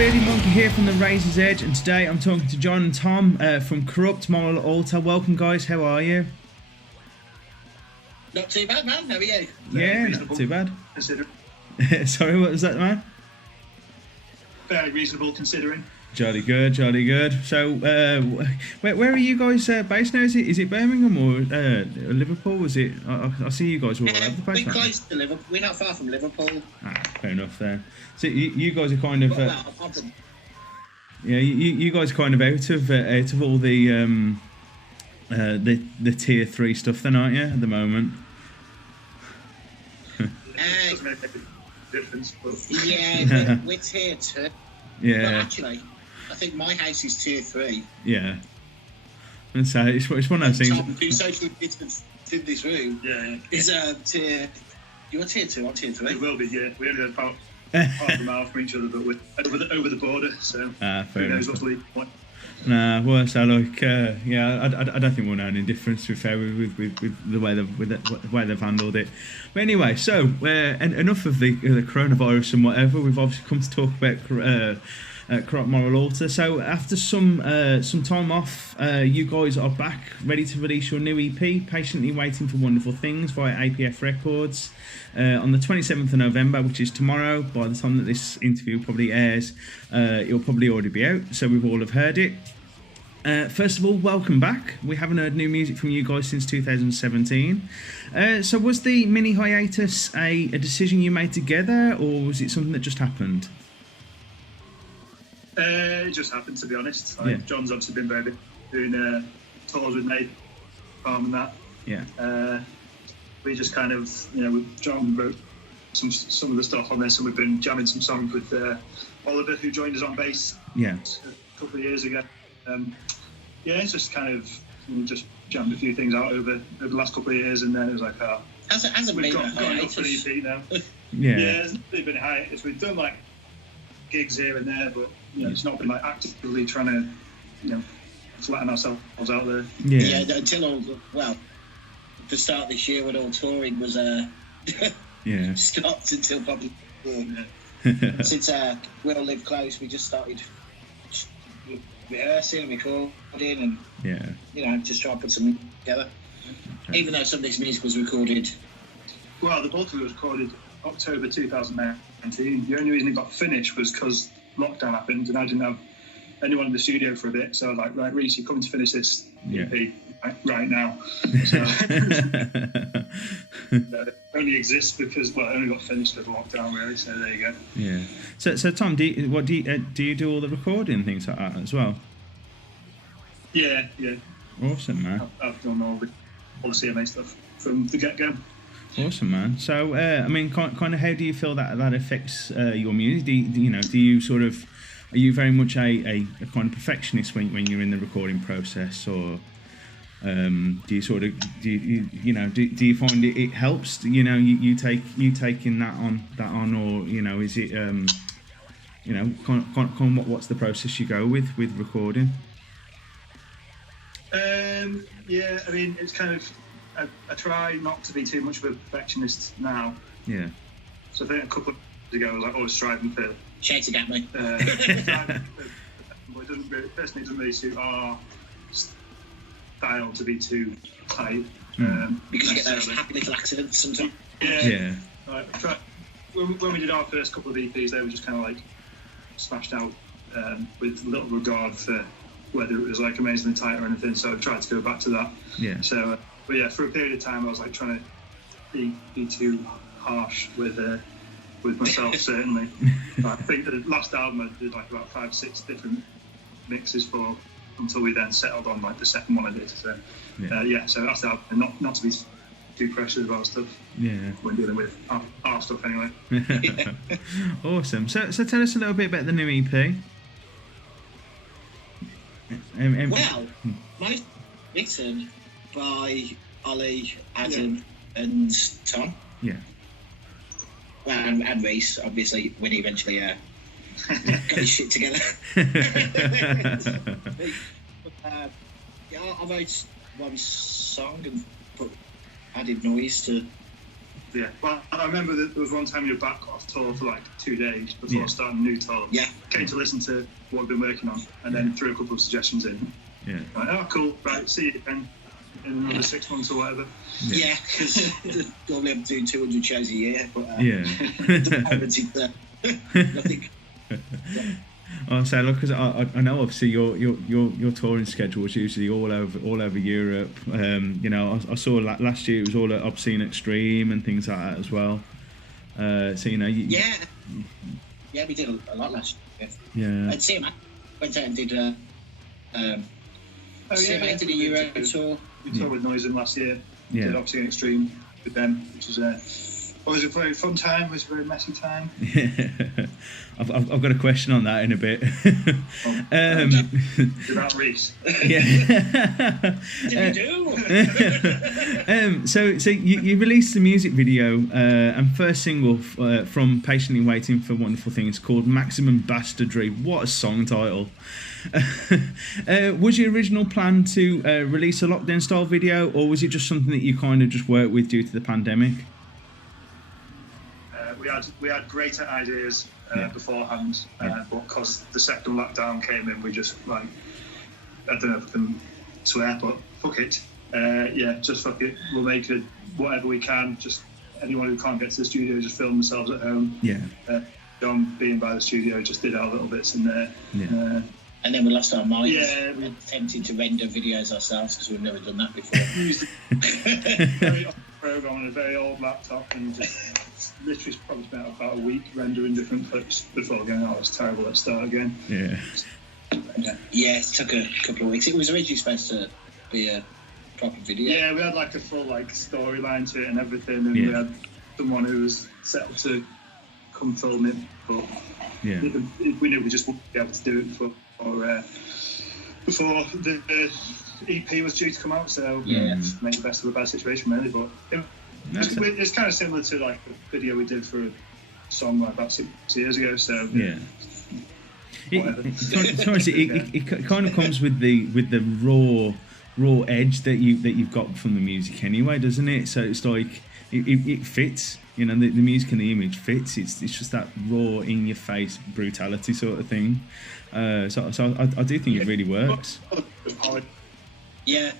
Beardy Monkey here from the Razor's Edge, and today I'm talking to John and Tom from Corrupt Moral Altar. Welcome, guys. How are you? Not too bad, man. How are you? Yeah, not too bad. Considering. Sorry, what was that, man? Very reasonable considering. Jolly good, jolly good. So, where are you guys based now? Is it Birmingham or Liverpool? Was it? I see you guys all over the place. We're close to Liverpool. We're not far from Liverpool. Fair enough there. So you guys are kind of you guys are kind of out of all the tier 3 stuff then, aren't you, at the moment? Doesn't make a difference, but... Yeah, we're tier 2. Yeah. But actually, I think my house is tier 3. Yeah. And so it's one of those things. Tom, who's socially distanced in this room, is tier. You're tier 2. I'm tier 3. It will be. Yeah, we only have about half a mile from each other, but we're over the border. So who knows what's legal? Nah, well, so like, yeah, I don't think we'll know any difference. To be fair, with the way they've handled it. But anyway, so enough of the coronavirus and whatever. We've obviously come to talk about Corrupt Moral Altar. So after some time off, you guys are back, ready to release your new EP, Patiently Waiting for Wonderful Things, via APF Records, on the 27th of November, which is tomorrow. By the time that this interview probably airs, it'll probably already be out, so we've all have heard it. First of all, welcome back. We haven't heard new music from you guys since 2017. So was the mini hiatus a decision you made together, or was it something that just happened? It just happened, to be honest. John's obviously been very big doing tours with me, and that. Yeah. We just kind of, John wrote some of the stuff on this, and we've been jamming some songs with Oliver, who joined us on bass. Yeah. A couple of years ago. It's just kind of just jammed a few things out over the last couple of years, and then it was like, we've got enough for an EP now. Yeah. There's really been a hiatus. We've done like gigs here and there, but it's not been like actively trying to, flatten ourselves out there. Yeah, until the start of this year when all touring was stopped until probably since we all live close, we just started rehearsing and recording and just try and put something together. Okay. Even though some of this music was recorded, the bulk of it was recorded October 2019. The only reason it got finished was because lockdown happened and I didn't have anyone in the studio for a bit, so I was like, right, Reece, you're coming to finish this EP right now. So it only exists because it only got finished because of lockdown, really. So there you go. Yeah. So Tom, do you do all the recording things like that as well? Yeah. Awesome, man. I've done all the CMA stuff from the get-go. Awesome, man. So, I mean, kind of, how do you feel that affects your music? Do you sort of, are you very much a kind of perfectionist when you're in the recording process, or do you sort of do you find it helps? You taking that on, or is it kind of what's the process you go with recording? Yeah, I mean, it's kind of. I try not to be too much of a perfectionist now. Yeah. So I think a couple of years ago I was like always striving for. Shouting at me. But it personally doesn't really suit our style to be too tight. Because you get those happy little accidents sometimes. Yeah. When we did our first couple of EPs, they were just kind of like smashed out with little regard for whether it was like amazingly tight or anything. So I tried to go back to that. Yeah. So. But yeah, for a period of time, I was like trying to be too harsh with myself. Certainly, I think the last album I did like about 5-6 different mixes for until we then settled on like the second one I did. So so that's the album. Not to be too precious about stuff. Yeah, when dealing with our stuff anyway. Awesome. So tell us a little bit about the new EP. Most written by Ollie, Adam, and Tom. Yeah. Well, and Reece, obviously, when he eventually got his shit together. I wrote one song and added noise to Yeah, well, I remember that there was one time you were back off tour for like 2 days before starting a new tour. Yeah. Came to listen to what we've been working on, and then threw a couple of suggestions in. Yeah. Like, oh, cool, right, see you then in another 6 months or whatever. Yeah, because normally I'm doing 200 shows a year, but nothing. I'll say, look, because I know obviously your touring schedule is usually all over Europe. You know, I saw last year it was all at Obscene Extreme and things like that as well. So you know, yeah, we did a lot last year. Yeah, I'd see him. Went out and did did a Euro tour. We toured with Noisen last year. Yeah. Did Obscene Extreme with them, which was always a very fun time. It was a very messy time. I've got a question on that in a bit. About Reese. Yeah. Did you do? So you released a music video and first single from Patiently Waiting for Wonderful Things called Maximum Bastardry. What a song title. Was your original plan to release a lockdown style video, or was it just something that you kind of just worked with due to the pandemic? We had greater ideas beforehand, but because the second lockdown came in, we just like, I don't know if I can swear, but fuck it. Just fuck it. We'll make it whatever we can. Just anyone who can't get to the studio, just film themselves at home. Yeah. John being by the studio just did our little bits in there. Yeah. And then we lost our minds. Yeah, we attempted to render videos ourselves because we've never done that before. Used a very old program on a very old laptop and just literally probably spent about a week rendering different clips before going, oh, it's terrible, let's start again. Yeah. Yeah, it took a couple of weeks. It was originally supposed to be a proper video. Yeah, we had like a full like storyline to it and everything, and we had someone who was set up to come film it, but we knew we just wouldn't be able to do it before the EP was due to come out, so make the best of a bad situation really. But it's kind of similar to like the video we did for a song like about 6 years ago, so it kind of comes with the raw edge that you've got from the music anyway, doesn't it? So it's like it fits, you know, the music and the image fits. It's just that raw, in your face brutality sort of thing. So I do think it really works. Yeah,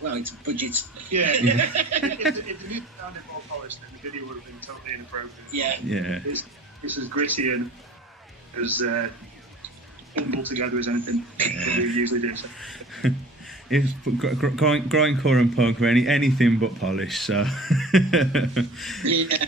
well, it's budget. Yeah. If the music sounded more polished, then the video would have been totally inappropriate. Yeah. It's as gritty and as humble together as anything that we usually do. So. It's grindcore and punk or anything but polished. So. Yeah.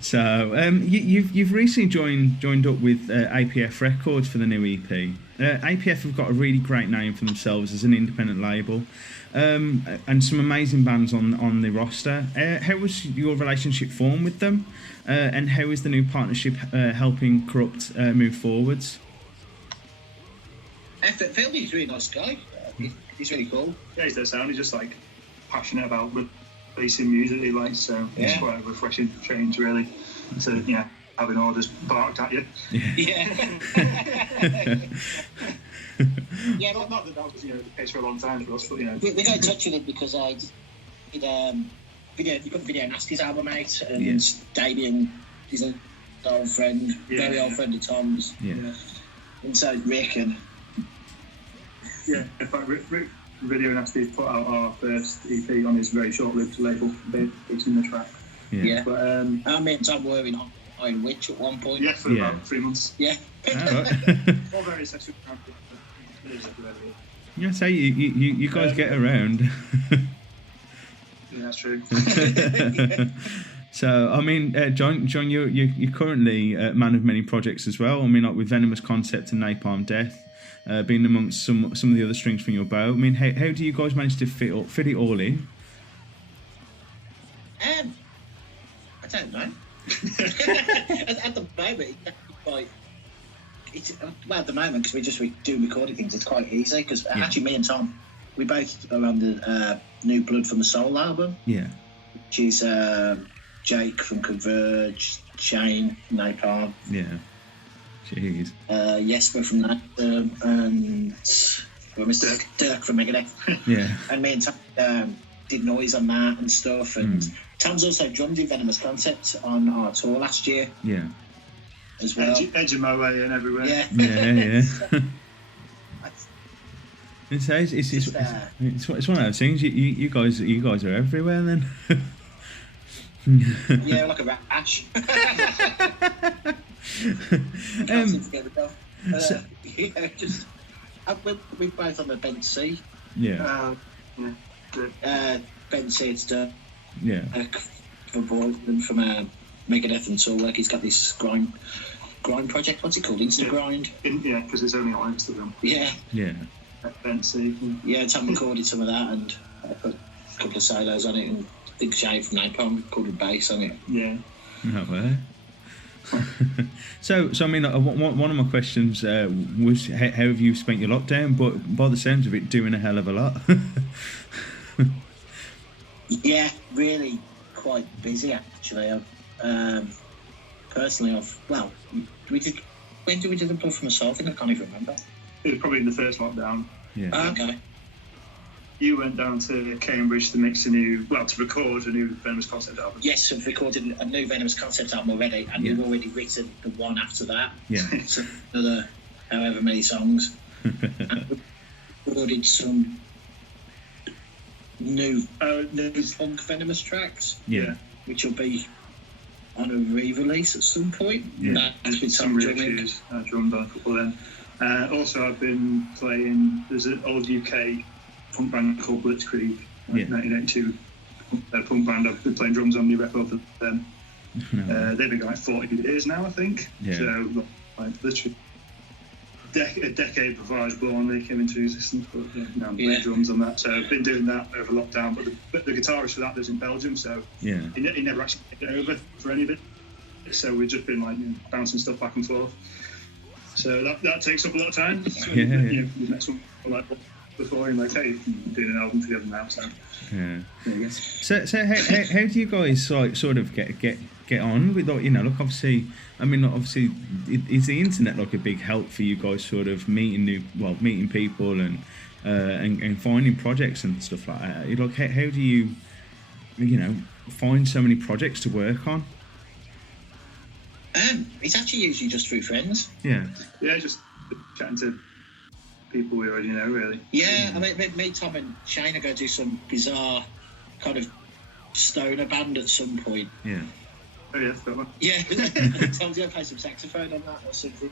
So you've recently joined up with APF Records for the new EP. APF have got a really great name for themselves as an independent label, and some amazing bands on the roster. How was your relationship formed with them, and how is the new partnership helping Corrupt move forwards? Philby's a really nice guy. He's really cool. Yeah, he's their sound. He's just like passionate about releasing music he likes, so it's quite a refreshing change really to having orders barked at you. Yeah. Not that was the case for a long time for us, but we got in touch with him because I did you put Video Nasty's album out, and Damien is an old friend, very old friend of Tom's. And so Rick and in fact Rick Video Nasty put out our first EP on his very short-lived label, It's in the Track. But I mean, Tom were in Iron Witch at one point. Yeah, for about 3 months. Yeah. All very sexual. Yeah, so you guys get around. Yeah, that's true. So I mean, John, you're currently a man of many projects as well. I mean, like with Venomous Concept and Napalm Death. Being amongst some of the other strings from your bow. I mean, how do you guys manage to fit it all in? I don't know. at the moment, at the moment, because we do recording things, it's quite easy. Because actually, me and Tom, we both are on the New Blood from the Soul album. Yeah. Which is Jake from Converge, Shane from Napalm. Yeah. Jeez. Jesper from that, and Mr. Dirk from Megadeth. Yeah. And me and Tom did noise on that and stuff. And Tom's also drummed in Venomous Concept on our tour last year. Yeah. As well. Edge of my way and everywhere. Yeah. Yeah. It's one of those things. You guys are everywhere then. Yeah, like a rash. We're both on the bench C. Yeah. Ben C, it's done. Yeah. From Megadeth and Tour Work. He's got this grind project. What's it called? Insta Grind. Yeah, because it's only on Instagram. Yeah. Yeah. Ben C. Yeah, Tom recorded some of that, and I put a couple of solos on it, and Big Shay from Napalm recorded bass on it. Yeah. No way. So I mean, one of my questions was how have you spent your lockdown? But by the sounds of it, doing a hell of a lot. Yeah, really quite busy actually. Personally, when did we do the Blood from the Soul? I think I can't even remember. It was probably in the first lockdown. Yeah. Okay. You went down to Cambridge to record a new Venomous Concept album. Yes, I've recorded a new Venomous Concept album already, and we've already written the one after that. Yeah. So another however many songs. And we recorded some new punk Venomous tracks. Yeah. Which will be on a re-release at some point. Yeah. That's with some drumming. I drummed on a couple then. Also, I've been playing. There's an old UK punk band called Blitzkrieg, 1982. Punk band. I've been playing drums on the record for them. They've been going like 40 years now, I think. Yeah. So, like, literally a decade before I was born, they came into existence. But now I'm playing drums on that. So I've been doing that over lockdown. But the guitarist for that lives in Belgium, so he never actually came over for any of it. So we've just been like bouncing stuff back and forth. So that takes up a lot of time. So, you met someone like before, and like, hey, we're doing an album together now. So yeah. So how do you guys like sort of get on with, like, look, obviously, I mean, obviously, is the internet like a big help for you guys, sort of meeting people and finding projects and stuff like that? Like, how do you find so many projects to work on? It's actually usually just through friends. Yeah, just chatting to people we already know, really. Yeah, I mean, me, Tom, and Shane are going to do some bizarre kind of stoner band at some point. Yeah. Oh yeah, that one. Yeah, Tom's going to play some saxophone on that or something.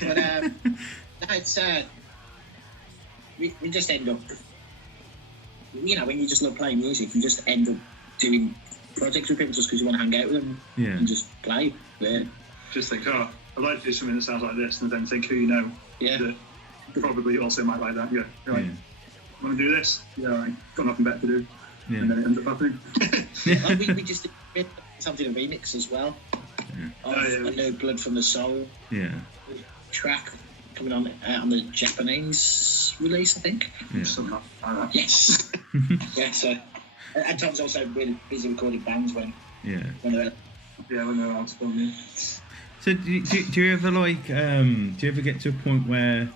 But no, it's we just end up, when you just love playing music, you just end up doing projects with people just because you want to hang out with them and just play. Yeah. Just think, I'd like to do something that sounds like this, and then think who you know that probably also might like that. Yeah, you're like, want to do this? Yeah, all right, got nothing better to do. Yeah. And then it ends up happening. We just did something, a remix as well of a new Blood from the Soul track coming on the Japanese release, I think. Yeah. Something like that. Yes. Yeah, so, and Tom's also really busy recording bands when they're out to film. So do you ever do you ever get to a point where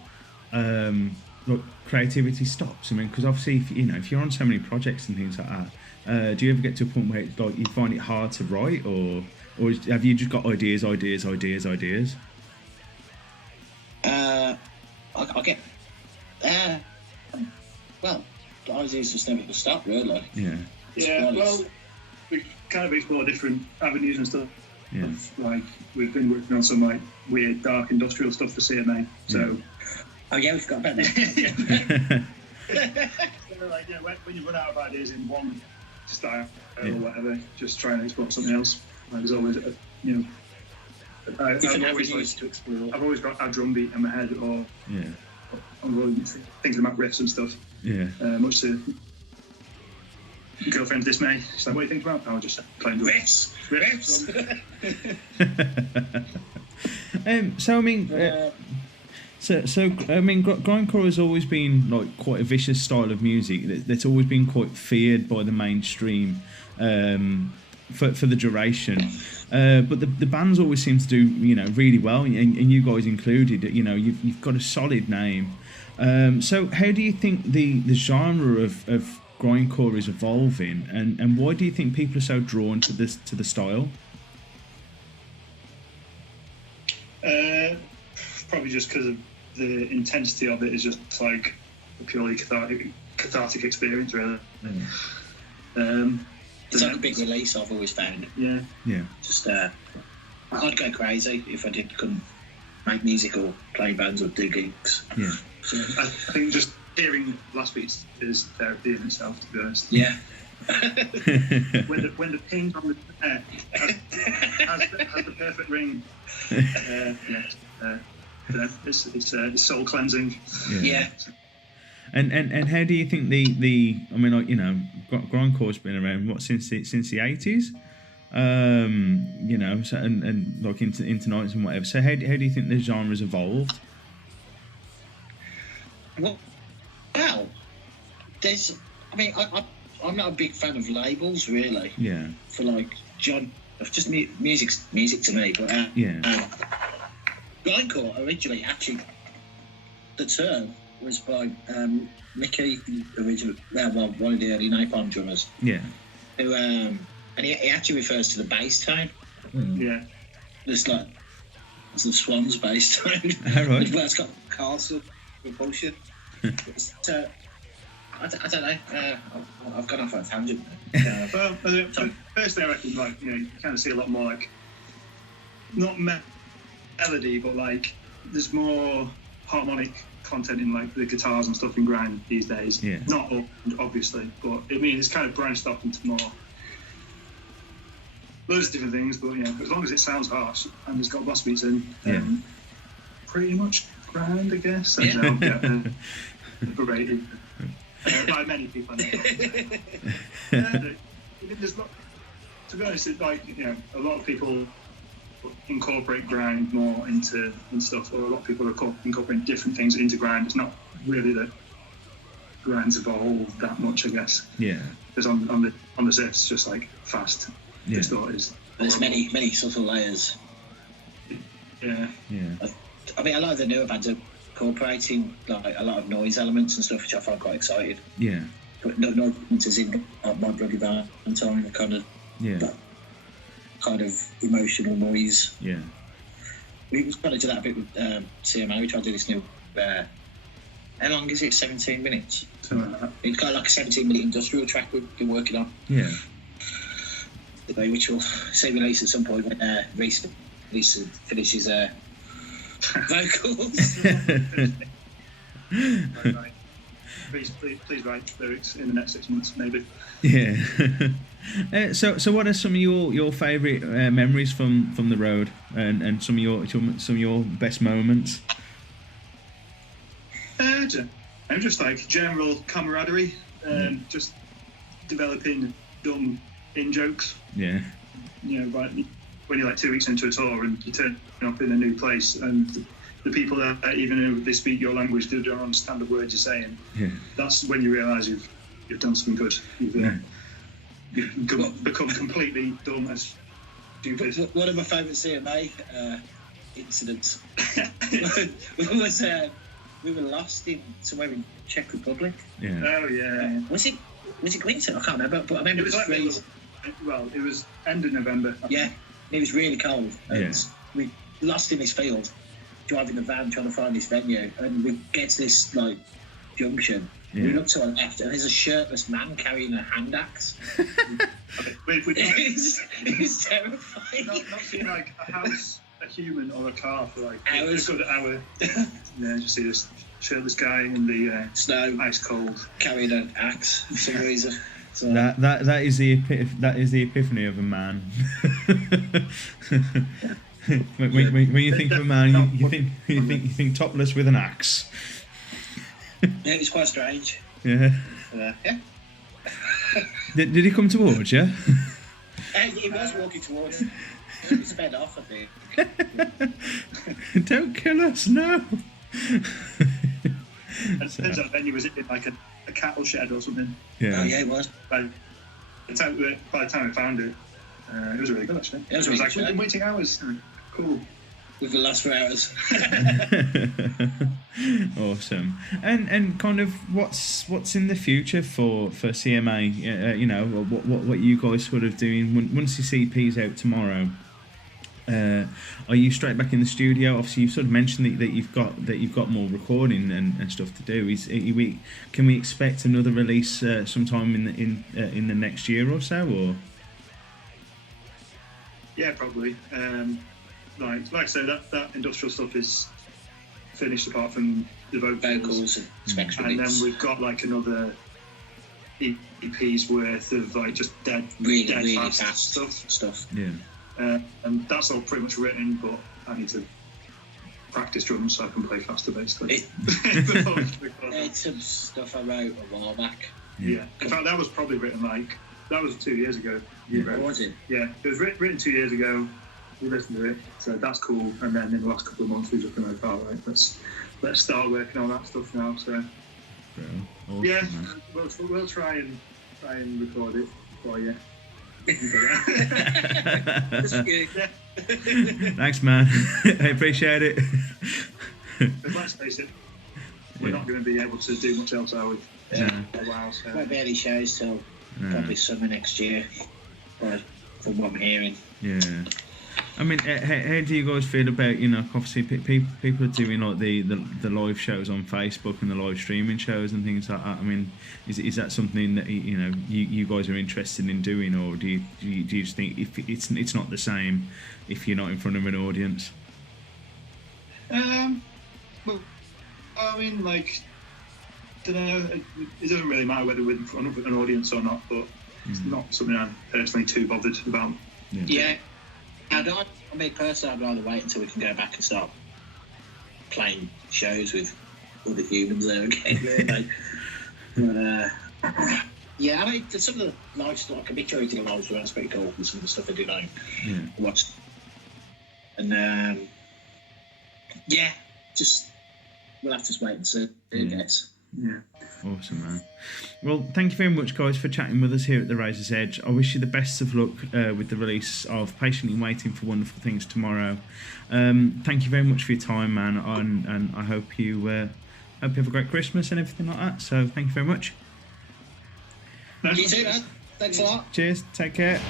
creativity stops? I mean, because obviously if you're on so many projects and things like that, do you ever get to a point where you find it hard to write, or have you just got ideas? I get well, the ideas just never stop, really. Yeah, well, we kind of explore different avenues and stuff. Yeah. Like, we've been working on some like weird dark industrial stuff for CMA. So we forgot about that. So, like, when you run out of ideas in one style or whatever, just try and explore something else. Like, there's always I've always got a drum beat in my head, or I'm always thinking about riffs and stuff. Much to girlfriend's dismay. She's like, what do you think about? I'll just playing riffs. So I mean, grindcore has always been like quite a vicious style of music that's always been quite feared by the mainstream for the duration. But the bands always seem to do really well, and you guys included. You've got a solid name. So how do you think the genre of grindcore is evolving, and why do you think people are so drawn to the style? Probably just because of the intensity of it is just like a purely cathartic experience, really. It's like a big release, I've always found. Yeah. Just I'd go crazy if I couldn't make music or play bands or do gigs. Yeah. So I think just hearing blast beats is therapy in itself, to be honest. Yeah. when the ping on the snare has the perfect ring, it's soul cleansing. Yeah. And how do you think the I mean, like, you know, grindcore's been around since the 80s, you know, so, and like into 90s and whatever. So how do you think the genre's evolved? Well, I'm not a big fan of labels, really. Yeah. For like just music's music to me, but grindcore originally, actually, the term was by Mickey, one of the early Napalm drummers. Yeah. Who and he actually refers to the bass tone. Yeah. It's like the Swans bass tone. Right. Well, it's got castle repulsion. I don't know. I've gone off on a tangent. Well, firstly, I reckon, like, you know, you kind of see a lot more, like, not melody, but like there's more harmonic content in like the guitars and stuff in grind these days. Yeah. Not all, obviously, but I mean, it's kind of branched off into more loads of different things. But yeah, as long as it sounds harsh and it's got blast beats in, pretty much grind, I guess. And I'll get berated by many people. There's not, to be honest, it's like, you know, a lot of people incorporate grind more into stuff, or a lot of people are incorporating different things into grind. It's not really that grind's evolved that much, I guess. Yeah. Because on the surface, it's just like fast. Yeah. There's many subtle layers. Yeah. Yeah. I mean, a lot of the newer bands are incorporating like a lot of noise elements and stuff, which I find quite exciting. Yeah. But no is in My Bloody Valentine, kind of. Yeah. That kind of emotional noise. Yeah. We was trying to do that a bit with CMA. We tried to do this new. How long is it? 17 minutes. Something like that. It's got like a 17-minute industrial track we've been working on. Yeah. Which will see release at some point when Reese finishes vocals. Right. Please write lyrics in the next 6 months, maybe. Yeah. So what are some of your favourite memories from the road, and some of your best moments? Just like general camaraderie, just developing dumb in-jokes. Yeah. You know, like when you're like 2 weeks into a tour and you turn up in a new place and the people that, even if they speak your language, they don't understand the words you're saying. Yeah. That's when you realise you've done something good. You've become completely dumb as stupid. One of my favourite CMA incidents was we were lost in somewhere in Czech Republic. Yeah. Oh yeah. Was it winter? I can't remember, but I remember it was freezing. Well, it was end of November. Yeah, it was really cold. And Yeah. we lost in this field, driving the van trying to find this venue, and we get to this like junction. Yeah. We look to our left, and there's a shirtless man carrying a hand axe. It was terrifying. Not seeing like a house, a human, or a car for like hours. A good hour. Yeah, just see this shirtless guy in the snow, ice cold, carrying an axe for some reason. So, that is the epiphany of a man. when you think of a man, you think topless with an axe. yeah, it was quite strange. Yeah. Yeah. Did he come towards you? He was walking towards us. He sped off, I think. Don't kill us, no. And it turns out venue was in like a cattle shed or something. Yeah. Oh yeah, it was. By the time I found it, it was really good actually. It was like really we've been waiting hours. Cool. With the last 4 hours. Awesome. And kind of what's in the future for CMA? You know, what you guys sort of doing once your CP's out tomorrow? Are you straight back in the studio? Obviously, you've sort of mentioned that you've got more recording and stuff to do. Can we expect another release sometime in the next year or so? Or yeah, probably. Like I say, that industrial stuff is finished apart from the vocals and spectrum. And then we've got like another EP's worth of like just dead fast stuff. Yeah. And that's all pretty much written, but I need to practice drums so I can play faster, basically. It's some stuff I wrote a while back. Yeah. In fact, that was probably written that was 2 years ago. What was it? Yeah, it was written 2 years ago. We listened to it, so that's cool. And then in the last couple of months, we've just been like, all right, let's start working on that stuff now. So awesome, yeah, we'll try and record it for you. Thanks, man. I appreciate it. But let's face it, we're not going to be able to do much else, are we? For a while. So. Won't be any shows till probably summer next year, from what I'm hearing. Yeah. I mean, how do you guys feel about, you know, obviously people are doing like the live shows on Facebook and the live streaming shows and things like that. I mean, is that something that you guys are interested in doing, or do you just think if it's not the same if you're not in front of an audience? Well, I mean, like, don't know. It doesn't really matter whether we're in front of an audience or not, but it's not something I'm personally too bothered about. Yeah. I mean, personally, I'd rather wait until we can go back and start playing shows with other humans there again. Really. But yeah, I mean, some of the live stuff, like a big curating lives, that's pretty cool. And some of the stuff I did I watched, and yeah, just we'll have to wait and see who gets. Yeah. Awesome, man. Well, thank you very much, guys, for chatting with us here at the Razor's Edge. I wish you the best of luck with the release of Patiently Waiting for Wonderful Things tomorrow. Thank you very much for your time, man, and I hope you have a great Christmas and everything like that. So thank you very much. You too, man. Thanks a lot. Cheers. Take care.